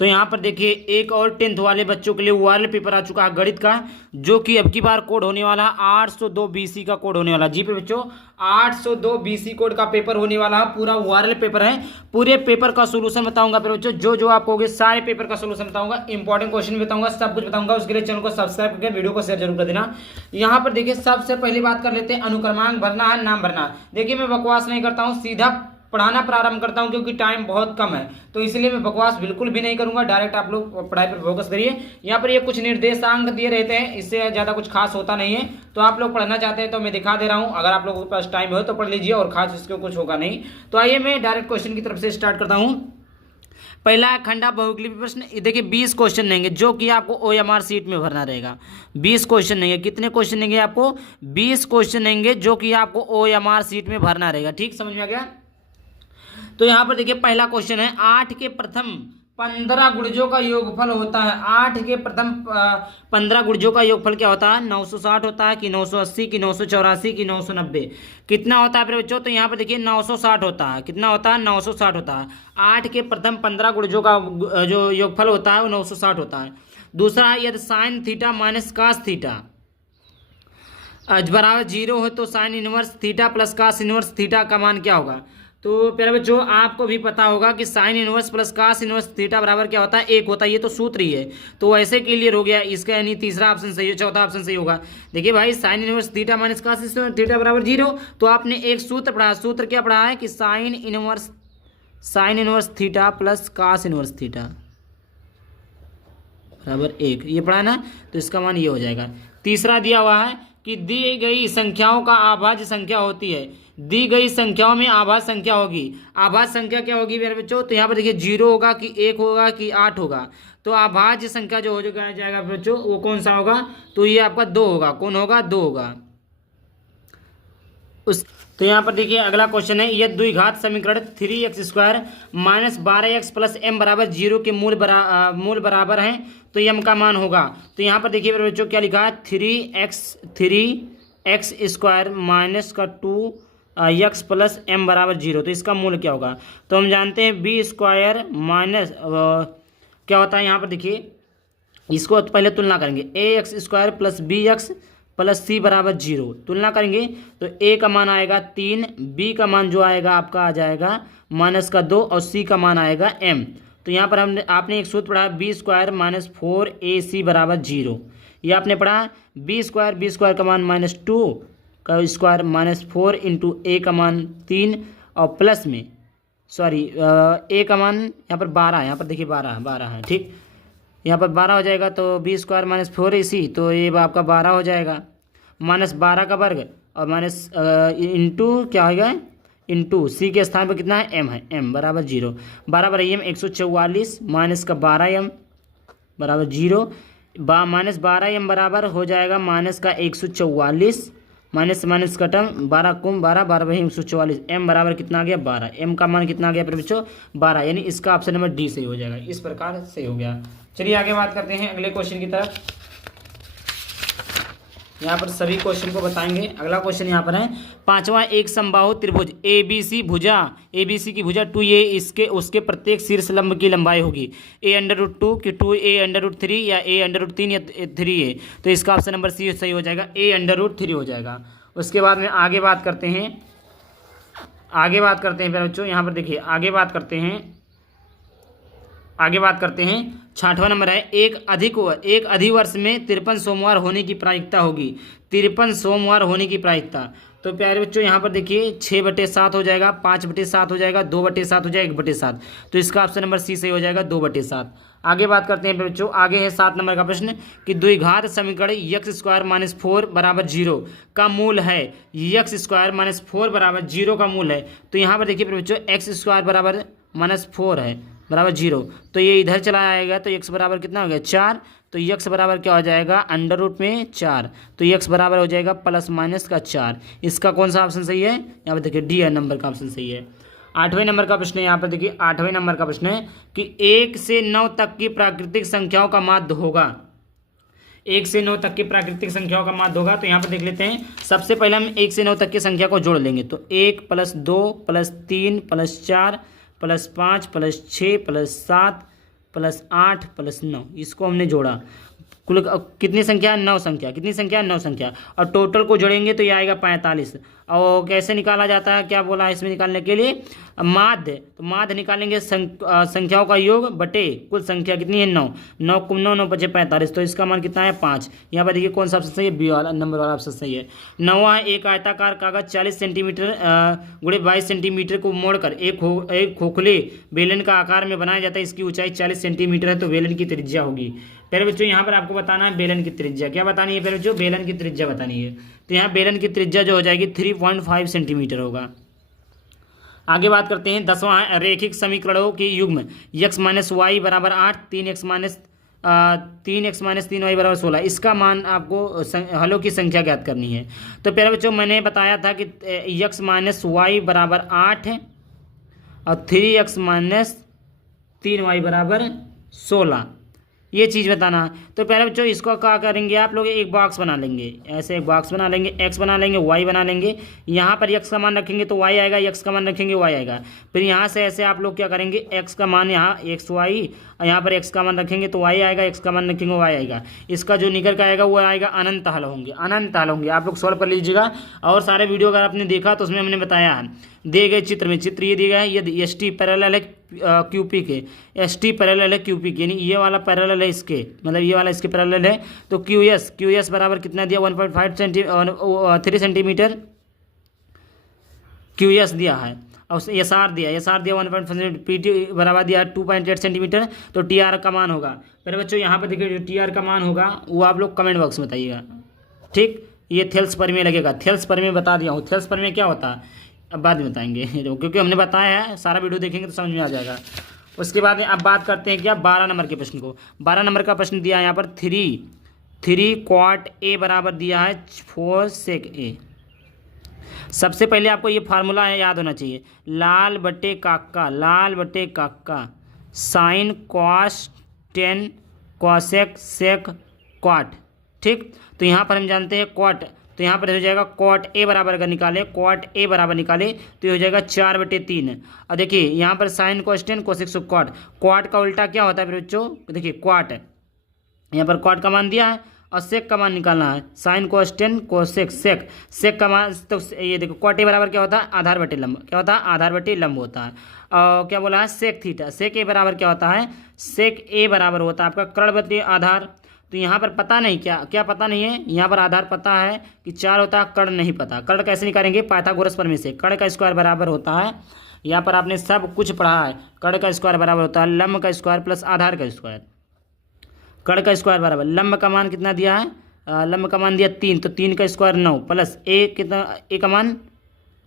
तो यहाँ पर देखिए एक और 10th वाले बच्चों के लिए वायरल पेपर आ चुका है गणित का, जो कि अब की बार कोड होने वाला 802 BC का कोड होने वाला। जी पे बच्चों 802 BC कोड का पेपर होने वाला है, पूरा वायरल पेपर है। पूरे पेपर का सोल्यूशन बताऊंगा फिर बच्चों, जो आप कहोगे सारे पेपर का सोल्यूशन बताऊंगा, इंपॉर्टेंट क्वेश्चन बताऊंगा, सब कुछ बताऊंगा। उसके लिए चैनल को सब्सक्राइब करके वीडियो को शेयर जरूर कर देना। यहाँ पर देखिए सबसे पहली बात कर लेते हैं, अनुक्रमांक भरना है, नाम भरना। देखिए मैं बकवास नहीं करता हूँ, सीधा पढ़ाना प्रारंभ करता हूं, क्योंकि टाइम बहुत कम है, तो इसलिए मैं बकवास बिल्कुल भी नहीं करूंगा। डायरेक्ट आप लोग पढ़ाई पर फोकस करिए। यहाँ पर ये कुछ निर्देशांक दिए रहते हैं, इससे ज्यादा कुछ खास होता नहीं है। तो आप लोग पढ़ना चाहते हैं तो मैं दिखा दे रहा हूं, अगर आप लोगों के पास टाइम हो तो पढ़ लीजिए, और खास इसके कुछ होगा नहीं। तो आइए मैं डायरेक्ट क्वेश्चन की तरफ से स्टार्ट करता हूँ। पहला खंडा बहुविकल्पी प्रश्न। देखिए 20 क्वेश्चन देंगे, जो कि आपको OMR सीट में भरना रहेगा। 20 क्वेश्चन देंगे। कितने क्वेश्चन देंगे आपको? 20 क्वेश्चन देंगे, जो कि आपको OMR सीट में भरना रहेगा। ठीक, समझ में आ गया? तो यहाँ पर देखिए पहला क्वेश्चन है, 8 के प्रथम 15 गुणजों का योगफल होता है। 8 के प्रथम 15 गुणजों का योगफल क्या होता है? 960 होता है कि 980 कि 984 कि 990? कितना होता है फिर बच्चों? तो यहाँ पर देखिए 960 होता है। कितना होता है? 960 होता है। 8 के प्रथम 15 गुणजों का जो योगफल होता है वो 960 होता है। दूसरा है, यदि sine theta minus cos theta बराबर 0 हो तो sine inverse theta plus cos inverse theta का मान क्या होगा? तो प्यारे बच्चों आपको भी पता होगा कि sine inverse plus cos inverse theta बराबर क्या होता है? 1 होता है। ये तो सूत्र ही है, तो ऐसे क्लियर हो गया इसका, यानी तीसरा ऑप्शन सही है, चौथा ऑप्शन सही होगा। देखिए भाई sine inverse theta minus cos inverse theta बराबर 0, तो आपने एक सूत्र पढ़ा। सूत्र क्या पढ़ा है? कि sine inverse theta plus cos inverse theta बराबर 1, ये पढ़ा ना, तो इसका मान ये हो जाएगा। तीसरा दिया हुआ है कि दी गई संख्याओं का अभाज्य संख्या होती है। दी गई संख्याओं में अभाज्य संख्या होगी। अभाज्य संख्या क्या होगी मेरे बच्चों? तो यहाँ पर देखिए 0 होगा कि 1 होगा कि 8 होगा। तो अभाज्य संख्या जो हो जाएगा बच्चों वो कौन सा होगा? तो ये आपका 2 होगा। कौन होगा? 2 होगा। तो यहाँ पर देखिए अगला क्वेश्चन है, यह द्विघात समीकरण 3x² minus 12x plus m बराबर 0 के मूल बराबर हैं, तो m का मान होगा। तो यहाँ पर देखिए मेरे बच्चों क्या लिखा है? 3x² माइनस का 2x प्लस m बराबर 0, तो इसका मूल क्या होगा? तो हम जानते हैं b² माइनस क्या होता है यहाँ पर देखिए, इसको पहले तुलना करेंगे, ax² plus bx plus c बराबर 0। तुलना करेंगे तो a का मान आएगा 3, b का मान जो आएगा आपका आ जाएगा माइनस का 2, और c का मान आएगा m। तो यहाँ पर आपने एक सूत्र पढ़ा, b² माइनस 4ac बराबर 0। ये आपने पढ़ा b² का मान माइनस 2 का स्क्वायर माइनस 4 इंटू a का मान 3, और प्लस में a का मान यहाँ पर 12 है। यहाँ पर देखिए 12 है। ठीक, यहाँ पर 12 हो जाएगा, तो b² माइनस 4ac, तो ये आपका 12 हो जाएगा। माइनस 12 का वर्ग और माइनस इंटू क्या होगा? इंटू c के स्थान पर कितना है? m है। m बराबर 0। 12 बराबर m 144 माइनस का 12m बराबर 0। माइनस 12m बराबर हो जाएगा माइनस का 144, माइनस माइनस का टर्म 12 कुम 12 12 144। m बराबर कितना आ गया? 12। m का मान कितना आ गया बच्चों? 12, यानी इसका ऑप्शन नंबर डी सही हो जाएगा। इस प्रकार से हो गया। चलिए आगे बात करते हैं अगले क्वेश्चन की तरफ। यहाँ पर सभी क्वेश्चन को बताएंगे। अगला क्वेश्चन यहाँ पर है, पांचवा, एक समबाहु त्रिभुज ABC की भुजा 2a, इसके उसके प्रत्येक शीर्ष लंब की लंबाई होगी a√2 कि 2a√3 या a√3 या 3a। तो इसका ऑप्शन नंबर सी सही हो जाएगा, a√3 हो जाएगा। उसके बाद में आगे बात करते हैं बच्चों। यहाँ पर देखिए आगे बात करते हैं 6वां नंबर है, एक अधिवर्ष में 53 सोमवार होने की प्रायिकता होगी। 53 सोमवार होने की प्रायिकता। तो प्यारे बच्चों यहाँ पर देखिए 6/7 हो जाएगा, 5/7 हो जाएगा, 2/7 हो जाएगा, 1/7। तो इसका ऑप्शन नंबर सी सही हो जाएगा, 2/7। आगे बात करते हैं बच्चों। आगे है 7 नंबर का प्रश्न कि द्विघात समीकरण x² माइनस 4 बराबर 0 का मूल है। x² माइनस 4 बराबर 0 का मूल है। तो यहाँ पर देखिए बच्चों x² बराबर माइनस 4 है बराबर 0, तो ये इधर चला आएगा, तो x बराबर कितना हो गया? 4। तो x बराबर क्या हो जाएगा? अंडर रूट में 4। तो x बराबर हो जाएगा प्लस माइनस का 4। इसका कौन सा ऑप्शन सही है? यहाँ पर देखिए डी नंबर का ऑप्शन सही है। 8वें नंबर का प्रश्न है। यहाँ पर देखिए 8वें नंबर का प्रश्न है कि 1 से 9 तक की प्राकृतिक संख्याओं का माध्य होगा। 1 से 9 तक की प्राकृतिक संख्याओं का माध्य होगा। तो यहाँ पर देख लेते हैं। सबसे पहले हम 1 से 9 तक की संख्या को जोड़ लेंगे। तो 1 + 2 + 3 + 4 +5 +6 +7 प्लस 8 प्लस 9, इसको हमने जोड़ा। कुल कितनी संख्या? 9 संख्या। कितनी संख्या? 9 संख्या। और टोटल को जोड़ेंगे तो ये आएगा 45। और कैसे निकाला जाता है, क्या बोला है इसमें निकालने के लिए? माध्य। तो माध्य निकालेंगे संख्याओं का योग बटे कुल संख्या कितनी है? 9। 9 को 9 9 बचे 45, तो इसका मान कितना है? 5। यहाँ पर देखिए कौन सा ऑप्शन सही है? बी वाला, नंबर वाला ऑप्शन सही है। 9वां, एक आयताकार कागज 40 सेंटीमीटर गुणे 22 सेंटीमीटर को मोड़कर एक खोखले बेलन का आकार में बनाया जाता है। इसकी ऊंचाई 40 सेंटीमीटर है, तो बेलन की त्रिज्या होगी। पहले बच्चों यहाँ पर आपको बताना है बेलन की त्रिज्या। क्या बतानी है पहले बच्चों? बेलन की त्रिज्या बतानी है। तो यहाँ बेलन की त्रिज्या जो हो जाएगी 3.5 सेंटीमीटर होगा। आगे बात करते हैं 10वां, रैखिक समीकरणों के युग्म x माइनस वाई बराबर 8, 3x माइनस 3y बराबर 16। इसका मान आपको हलों की संख्या ज्ञात करनी है। तो पहले बच्चों मैंने बताया था कि x माइनस वाई बराबर 8 है और 3x माइनस 3y बराबर 16, ये चीज़ बताना। तो पहले बच्चों इसको क्या करेंगे आप लोग? एक बॉक्स बना लेंगे, ऐसे एक बॉक्स बना लेंगे, x बना लेंगे, y बना लेंगे। यहाँ पर x का मान रखेंगे तो y आएगा, x का मान रखेंगे y आएगा। फिर यहाँ से ऐसे आप लोग क्या करेंगे? x का मान यहाँ x y, और यहाँ पर x का मान रखेंगे तो y आएगा, x का मान रखेंगे y आएगा। इसका जो निकल का आएगा वो आएगा अनंत हल होंगे, अनंत हल होंगे। आप लोग सॉल्व कर लीजिएगा। और सारे वीडियो अगर आपने देखा तो उसमें हमने बताया है, दिए गए चित्र में, चित्र ये दिया गया है, ये एस टी पैरेलल है क्यूपी के, एस टी पैरेलल है क्यूपी के, यानी ये वाला पैरेलल है इसके, मतलब ये वाला इसके पैरेलल है। तो क्यू एस बराबर कितना दिया? 3 सेंटीमीटर क्यू एस दिया है। और एस आर दिया 1.5 सेंटीमीटर, पी टी बराबर दिया 2.8 सेंटीमीटर। तो टी आर का मान होगा। फिर बच्चों यहाँ पर देखिए जो टी आर का मान होगा वो आप लोग कमेंट बॉक्स में बताइएगा, ठीक। ये थेल्स पर में लगेगा, थेल्स पर में बता दिया हूँ। थेल्स पर में क्या होता है अब बाद में बताएंगे, क्योंकि हमने बताया है, सारा वीडियो देखेंगे तो समझ में आ जाएगा। उसके बाद में अब बात करते हैं क्या 12 नंबर के प्रश्न को। 12 नंबर का प्रश्न दिया है यहाँ पर 3 क्वाट ए बराबर दिया है 4 सेक ए। सबसे पहले आपको ये फार्मूला याद होना चाहिए, लाल बटे काका sine cos tan cosec sec cot, ठीक। तो यहाँ पर हम जानते हैं क्वाट, तो यहाँ पर हो जाएगा क्वाट ए बराबर अगर निकाले, क्वाट ए बराबर निकाले तो ये हो जाएगा 4/3। और देखिए यहाँ पर साइन कोस्टेन कोसेक सो क्वाट, क्वाट का उल्टा क्या होता है फिर बच्चों? देखिए क्वाट है, यहाँ पर क्वाट का मान दिया है और सेक का मान निकालना है, साइन कोस्टेन कोसेक सेक का मान। तो ये देखो क्वाट ए बराबर क्या होता है? आधार बटे लंब। क्या होता है? आधार बटे लंब होता है। और क्या बोला है? Sec theta. सेक ए बराबर क्या होता है? सेक ए बराबर होता है आपका कर्ण बटे आधार। तो यहाँ पर पता नहीं, क्या पता नहीं है? यहाँ पर आधार पता है कि 4 होता है, कर्ण नहीं पता। कर्ण कैसे निकालेंगे? पाइथागोरस प्रमेय से। कर्ण का स्क्वायर बराबर होता है, यहाँ पर आपने सब कुछ पढ़ा है, कर्ण का स्क्वायर बराबर होता है लंब का स्क्वायर प्लस आधार का स्क्वायर। कर्ण का स्क्वायर बराबर लंब का मान कितना दिया है? लंब का मान दिया 3, तो 3 का स्क्वायर 9 प्लस ए कितना? ए का मान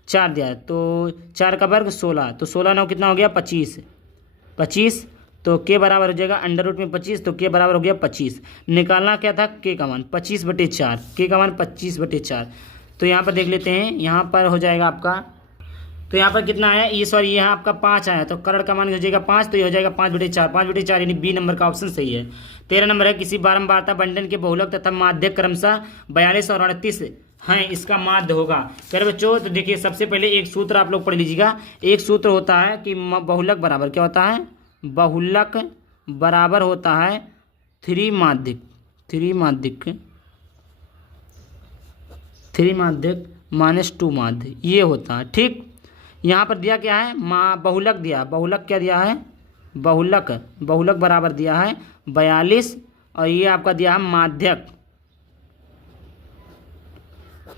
4 दिया है, तो 4 का वर्ग 16, तो 16 9 कितना हो गया? 25। तो के बराबर हो जाएगा अंडर रूट में 25, तो के बराबर हो गया 25। निकालना क्या था? के का मान 25/4, के का मान 25/4। तो यहाँ पर देख लेते हैं, यहाँ पर हो जाएगा आपका, तो यहाँ पर कितना आया? ये सॉरी यहाँ आपका 5 आया, तो कर्ण का मान हो जाएगा 5, तो ये हो जाएगा 5/4। 5/4 यानी बी नंबर का ऑप्शन सही है। 13 नंबर है, किसी बारंबारता बंटन के बहुलक तथा माध्यक क्रमशः 42 और 38 हैं, इसका माध्य होगा। कर बच्चों तो देखिए सबसे पहले एक सूत्र आप लोग पढ़ लीजिएगा। एक सूत्र होता है कि बहुलक बराबर क्या होता है? बहुलक बराबर होता है 3 माध्यक -2 माध्य, ये होता है, ठीक। यहाँ पर दिया क्या है? बहुलक दिया, बहुलक क्या दिया है? बहुलक बराबर दिया है 42 और ये आपका दिया है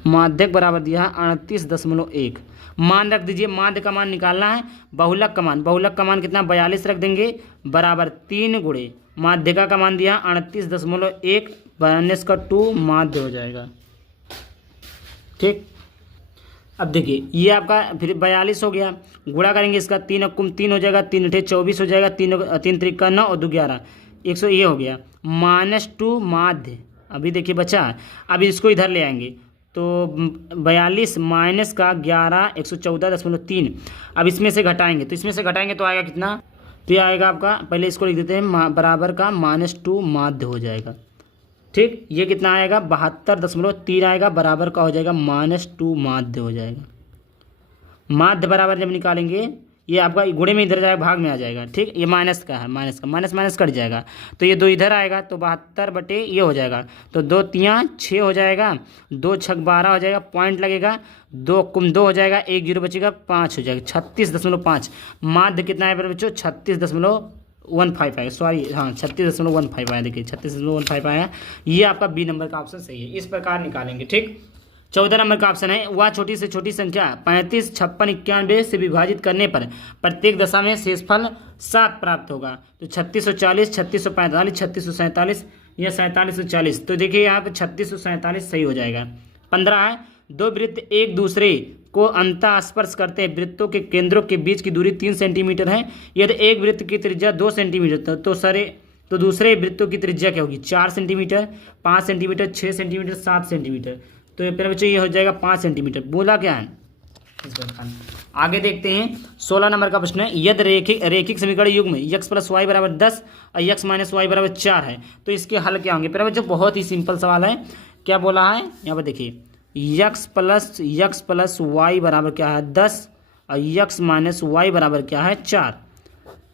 माध्यक बराबर दिया है 38.1। मान रख दीजिए, माध्य का मान निकालना है, बहुलक का मान कितना? 42 रख देंगे बराबर 3 गुणे माध्यिका का मान दिया 38.1 -2 माध्य हो जाएगा, ठीक। अब देखिए ये आपका फिर 42 हो गया, गुणा करेंगे इसका 3 हो जाएगा, 3 × 24 हो जाएगा, 3 3 9 और 2 11 100, ये हो गया -2 माध्य। अभी देखिए बचा, अभी इसको इधर ले आएंगे तो 42 माइनस का 11 114.3। अब इसमें से घटाएंगे, तो इसमें से घटाएंगे तो आएगा कितना? तो ये आएगा आपका, पहले इसको लिख देते हैं, बराबर का -2 माध्य हो जाएगा, ठीक। ये कितना आएगा? 72.3 आएगा, बराबर का हो जाएगा -2 माध्य हो जाएगा। माध्य बराबर जब निकालेंगे ये आपका गुणे में इधर जाएगा, भाग में आ जाएगा, ठीक। ये माइनस का है, माइनस का माइनस माइनस कट जाएगा, तो ये 2 इधर आएगा, तो 72 बटे ये हो जाएगा, तो 2 तियाँ 6 हो जाएगा, 2 छक 12 हो जाएगा, पॉइंट लगेगा, 2 कुम 2 हो जाएगा, 1 जीरो बचेगा, 5 हो जाएगा, 36.5। माध्य कितना है बच्चों, 36.15 आएगा, सॉरी हाँ 36.15 आया, देखिए 36.15 आया। ये आपका बी नंबर का ऑप्शन सही है, इस प्रकार निकालेंगे, ठीक। 14 नंबर का ऑप्शन है, वह छोटी से छोटी संख्या 35, 56, 91 से विभाजित करने पर प्रत्येक दशा में शेषफल 7 प्राप्त होगा। तो 3640, 3645, 3647 या 4740। तो देखिए यहाँ पे 3647 सही हो जाएगा। 15 है, दो वृत्त एक दूसरे को अंतः स्पर्श करते हैं, वृत्तों के केंद्रों के बीच की दूरी 3 सेंटीमीटर है। यदि एक वृत्त की त्रिज्या 2 सेंटीमीटर तो दूसरे वृत्तों की त्रिज्या क्या होगी, 4 सेंटीमीटर, 5 सेंटीमीटर, 6 सेंटीमीटर, 7 सेंटीमीटर। तो फिर बच्चों ये हो जाएगा 5 सेंटीमीटर। बोला क्या है इस प्रकार। आगे देखते हैं 16 नंबर का प्रश्न है, यदि रेखिक समीकरण युग्म में x + y = 10 और x - y = 4 है तो इसके हल क्या होंगे। फिर बच्चों बहुत ही सिंपल सवाल है, क्या बोला है यहाँ पर देखिए, x + y बराबर क्या है 10 और x - y बराबर क्या है 4।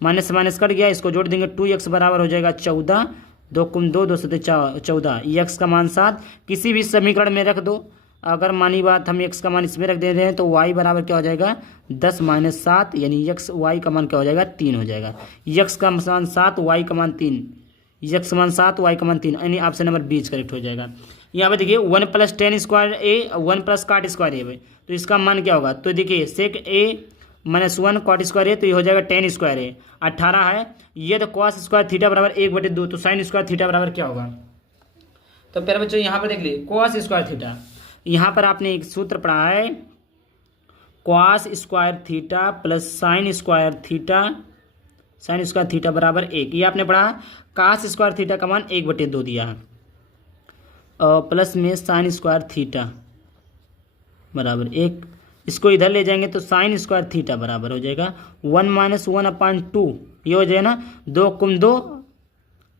माइनस से माइनस कट गया, इसको जोड़ देंगे, 2x बराबर हो जाएगा 14, 2 कुम 2, 2 सते 14, x का मान 7 किसी भी समीकरण में रख दो। अगर मानी बात हम x का मान इसमें रख दे रहे हैं तो y बराबर क्या हो जाएगा 10 - 7, यानी y का मान क्या हो जाएगा 3 हो जाएगा। x का मान 7, y का मान 3, x का मान 7, y का मान 3, यानी ऑप्शन नंबर 20 करेक्ट हो जाएगा। यहाँ पे देखिए 1 + tan² a 1 + cot² a, तो इसका मान क्या होगा, तो देखिए sec a - 1 cot² a, तो ये हो जाएगा tan² a। 18 है, ये तो cos² थीटा बराबर 1/2, तो sin² थीटा बराबर क्या होगा। तो प्यारे बच्चों यहाँ पर देख लीजिए cos² थीटा, यहाँ पर आपने एक सूत्र पढ़ा है cos² theta plus sin² theta, sin² theta बराबर 1, ये आपने पढ़ा। cos² थीटा का मान 1/2 दिया है, प्लस में sin² थीटा बराबर 1, इसको इधर ले जाएंगे तो sin² थीटा बराबर हो जाएगा 1 - 1/2, ये हो जाएगा ना, 2 कुम 2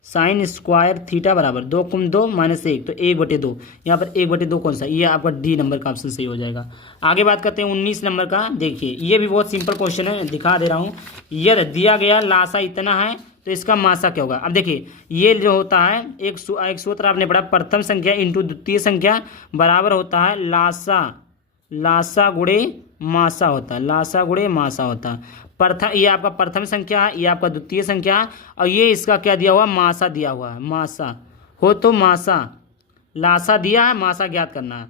sin² थीटा बराबर 2 कुम 2 - 1, तो 1/2। यहाँ पर 1/2 कौन सा, ये आपका डी नंबर का ऑप्शन सही हो जाएगा। आगे बात करते हैं 19 नंबर का। देखिए ये भी बहुत सिंपल क्वेश्चन है, दिखा दे रहा हूँ। यदि दिया गया लासा इतना है तो इसका मासा क्या होगा। अब देखिए ये जो होता है एक सूत्र आपने पढ़ा, प्रथम संख्या इंटू द्वितीय संख्या बराबर होता है लासा गुणे मासा होता है, लासा गुणे मासा होता है। ये आपका प्रथम संख्या है, ये आपका द्वितीय संख्या है, और ये इसका क्या दिया हुआ, मासा दिया हुआ है। मासा हो तो मासा, लासा दिया है, मासा ज्ञात करना है।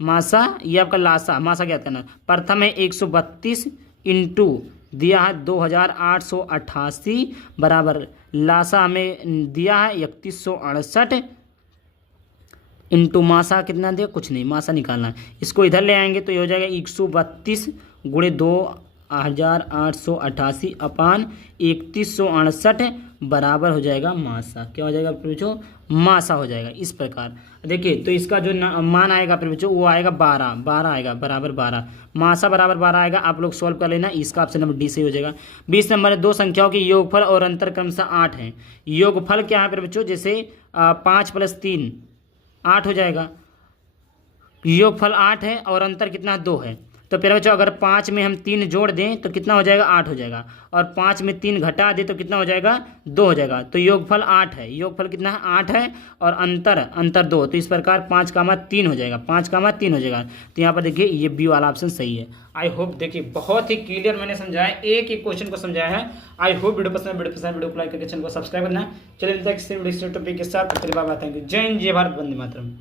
मासा ये आपका लासा, मासा ज्ञात करना है। प्रथम है 132 इंटू दिया है 2888 बराबर लासा हमें दिया है 3168 इंटू मासा कितना दिया, कुछ नहीं, मासा निकालना है। इसको इधर ले आएंगे तो ये हो जाएगा 132 गुणे 2888 अपान 3168 बराबर हो जाएगा मासा। क्या हो जाएगा बच्चों, मासा हो जाएगा। इस प्रकार देखिए तो इसका जो मान आएगा बच्चों वो आएगा 12 आएगा, बराबर 12, मासा बराबर 12 आएगा। आप लोग सॉल्व कर लेना, इसका ऑप्शन नंबर डी से हो जाएगा। 20 नंबर है, दो संख्याओं के योगफल और अंतर क्रमशः 8 है। योगफल क्या है बच्चों, जैसे 5 + 3 8 हो जाएगा। योगफल 8 है और अंतर कितना 2 है। तो प्यारे बच्चों अगर 5 में हम 3 जोड़ दें तो कितना हो जाएगा 8 हो जाएगा, और 5 में 3 घटा दें तो कितना हो जाएगा 2 हो जाएगा। तो योगफल 8 है, योगफल कितना है 8 है, और अंतर 2, तो इस प्रकार 5 का मान 3 हो जाएगा, 5 का मान 3 हो जाएगा। तो यहाँ पर देखिए ये बी वाला ऑप्शन सही है। आई होप देखिए बहुत ही क्लियर मैंने समझाया, एक एक क्वेश्चन को समझाया है। आई होप वीडियो पसंद वीडियो को लाइक करके चैनल को सब्सक्राइब करना। चलिए टॉपिक के साथ, जय हिंद, जय भारत, वंदे मातरम।